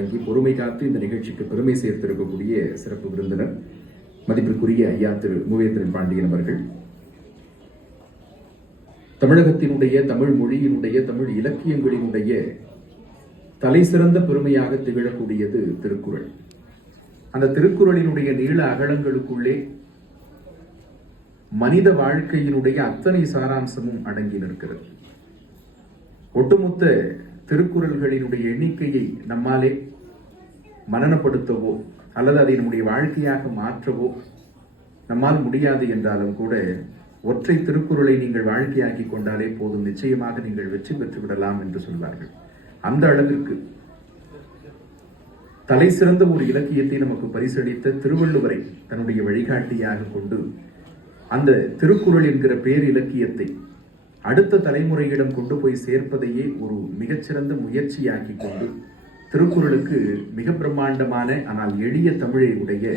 வழங்கி பொறுமை காத்து இந்த நிகழ்ச்சிக்கு பெருமை சேர்த்திருக்கக்கூடிய சிறப்பு விருந்தினர் மதிப்பிற்குரிய ஐயா திரு மூவேந்திரன் பாண்டியன் அவர்கள். தமிழகத்தினுடைய தமிழ் மொழியினுடைய தமிழ் இலக்கியங்களினுடைய தலை சிறந்த பெருமையாக திகழக்கூடியது திருக்குறள். அந்த திருக்குறளினுடைய நீள அகலங்களுக்குள்ளே மனித வாழ்க்கையினுடைய அத்தனை சாராம்சமும் அடங்கி நிற்கிறது. ஒட்டுமொத்த திருக்குறள்களினுடைய எண்ணிக்கையை நம்மாலே மனனப்படுத்தவோ அல்லது அதை நம்முடைய வாழ்க்கையாக மாற்றவோ நம்மால் முடியாது என்றாலும் கூட ஒற்றை திருக்குறளை நீங்கள் வாழ்க்கையாக்கி கொண்டாலே போதும், நிச்சயமாக நீங்கள் வெற்றி பெற்று விடலாம் என்று சொல்வார்கள். அந்த அளவிற்கு தலை சிறந்த ஒரு இலக்கியத்தை நமக்கு பரிசளித்த திருவள்ளுவரை தன்னுடைய வழிகாட்டியாக கொண்டு அந்த திருக்குறள் என்கிற பேர் இலக்கியத்தை அடுத்த தலைமுறையிடம் கொண்டு போய் சேர்ப்பதையே ஒரு மிகச்சிறந்த முயற்சியாக்கி கொண்டு திருக்குறளுக்கு மிக பிரம்மாண்டமான ஆனால் எளிய தமிழை உடைய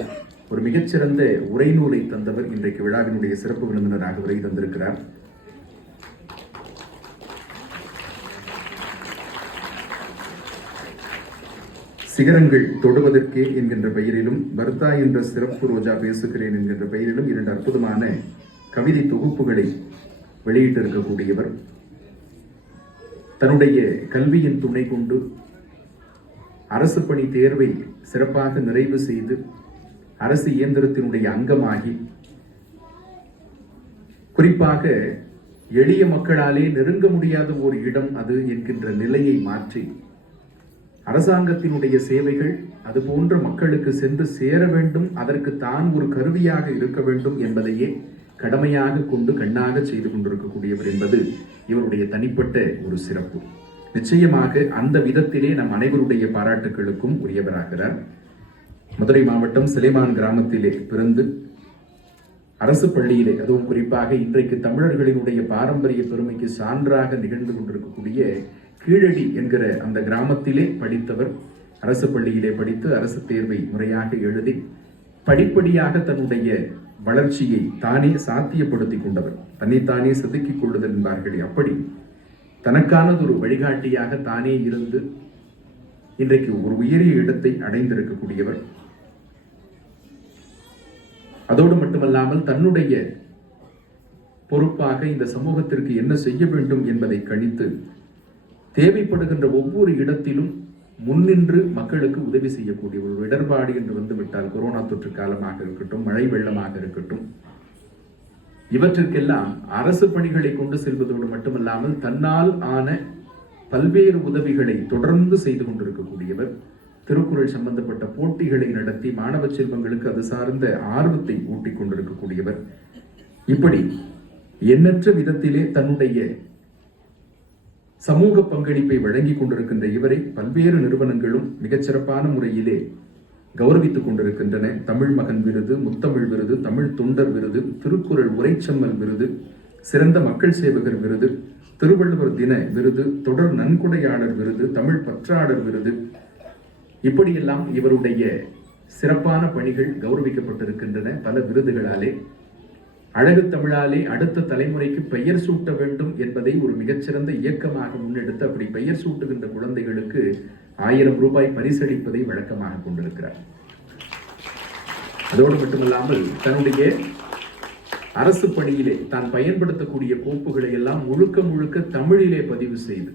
ஒரு மிகச்சிறந்த உரைநூலை தந்தவர் இன்றைக்கு விழாவினுடைய சிறப்பு விருந்தினராக உரை தந்திருக்கிறார். சிகரங்கள் தொடுவதற்கே என்கின்ற பெயரிலும் பர்தா என்ற சிறப்பு ரோஜா பேசுகிறேன் என்கின்ற பெயரிலும் 2 அற்புதமான கவிதை தொகுப்புகளை வெளியிட்டிருக்கக்கூடியவர். தன்னுடைய கல்வியின் துணை கொண்டு அரசு பணி தேர்வை சிறப்பாக நிறைவு செய்து அரசு இயந்திரத்தினுடைய அங்கமாகி குறிப்பாக எளிய மக்களாலே நெருங்க முடியாத ஒரு இடம் அது என்கின்ற நிலையை மாற்றி அரசாங்கத்தினுடைய சேவைகள் அது போன்ற மக்களுக்கு சென்று சேர வேண்டும், அதற்கு தான் ஒரு கருவியாக இருக்க வேண்டும் என்பதையே கடமையாக கொண்டு கண்ணாக செய்து கொண்டிருக்கக்கூடியவர் என்பது இவருடைய தனிப்பட்ட ஒரு சிறப்பு. நிச்சயமாக அந்த விதத்திலே நம் அனைவருடைய பாராட்டுகளுக்கும் உரியவராகிறார். மதுரை மாவட்டம் சிலைமான் கிராமத்திலே பிறந்து அரசு பள்ளியிலே, அதுவும் குறிப்பாக இன்றைக்கு தமிழர்களினுடைய பாரம்பரிய பெருமைக்கு சான்றாக நிகழ்ந்து கொண்டிருக்கக்கூடிய கீழடி என்கிற அந்த கிராமத்திலே படித்தவர். அரசு பள்ளியிலே படித்து அரசு தேர்வை முறையாக எழுதி படிப்படியாக தன்னுடைய வளர்ச்சியை தானே சாத்தியப்படுத்திக் கொண்டவர். தன்னைத்தானே செதுக்கிக் கொள்ளுதல் என்பார்களே, அப்படி தனக்கானதொரு வழிகாட்டியாக தானே இருந்து இன்றைக்கு ஒரு உயரிய இடத்தை அடைந்திருக்கக்கூடியவர். அதோடு மட்டுமல்லாமல் தன்னுடைய பொறுப்பாக இந்த சமூகத்திற்கு என்ன செய்ய வேண்டும் என்பதை கணித்து தேவைப்படுகின்ற ஒவ்வொரு இடத்திலும் முன்னின்று மக்களுக்கு உதவி செய்யக்கூடிய ஒரு இடர்பாடு என்று வந்துவிட்டால், கொரோனா தொற்று காலமாக இருக்கட்டும், மழை வெள்ளமாக இருக்கட்டும், இவற்றிற்கெல்லாம் அரசு பணிகளை கொண்டு செல்வதோடு மட்டுமல்லாமல் தன்னால் ஆன பல்வேறு உதவிகளை தொடர்ந்து செய்து கொண்டிருக்கக்கூடியவர். திருக்குறள் சம்பந்தப்பட்ட போட்டிகளை நடத்தி மாணவ செல்வங்களுக்கு அது சார்ந்த ஆர்வத்தை ஊட்டிக் கொண்டிருக்கக்கூடியவர். இப்படி எண்ணற்ற விதத்திலே தன்னுடைய சமூக பங்களிப்பை வழங்கி கொண்டிருக்கின்ற இவரை பல்வேறு நிறுவனங்களும் மிகச்சிறப்பான முறையிலே கௌரவித்துக் கொண்டிருக்கின்றன. தமிழ் மகன் விருது, முத்தமிழ் விருது, தமிழ் தொண்டர் விருது, திருக்குறள் உரைச்செம்மல் விருது, சிறந்த மக்கள் சேவகர் விருது, திருவள்ளுவர் தின விருது, தொடர் நன்கொடையாளர் விருது, தமிழ் பற்றாளர் விருது, இப்படியெல்லாம் இவருடைய சிறப்பான பணிகள் கௌரவிக்கப்பட்டிருக்கின்றன. பல விருதுகளாலே அழகு தமிழாலே அடுத்த தலைமுறைக்கு பெயர் சூட்ட வேண்டும் என்பதை ஒரு மிகச்சிறந்த இயக்கமாக முன்னெடுத்து அப்படி பெயர் சூட்டுகின்ற குழந்தைகளுக்கு 1000 ரூபாய் பரிசளிப்பதை வழக்கமாக கொண்டிருக்கிறார். அதோடு மட்டுமல்லாமல் தன்னுடைய அரசு பணியிலே தான் பயன்படுத்தக்கூடிய கோப்புகளை எல்லாம் முழுக்க முழுக்க தமிழிலே பதிவு செய்து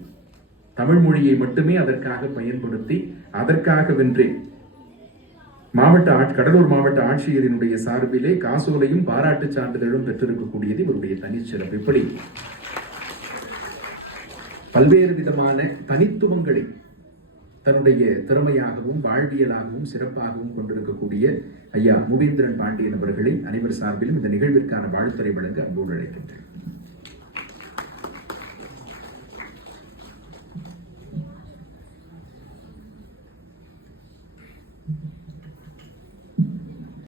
தமிழ் மொழியை மட்டுமே அதற்காக பயன்படுத்தி அதற்காகவென்றே கடலூர் மாவட்ட ஆட்சியரினுடைய சார்பிலே காசோலையும் பாராட்டு சான்றிதழும் பெற்றிருக்கக்கூடியது இவருடைய தனிச்சிறப்பு. இப்படி பல்வேறு விதமான தனித்துவங்களை தன்னுடைய திறமையாகவும் வாழ்வியலாகவும் சிறப்பாகவும் கொண்டிருக்கக்கூடிய ஐயா மூவேந்திரன் பாண்டியன் அவர்களை அனைவர் சார்பிலும் இந்த நிகழ்விற்கான வாழ்த்துரை வழங்க அன்போடு அழைக்கின்றேன்.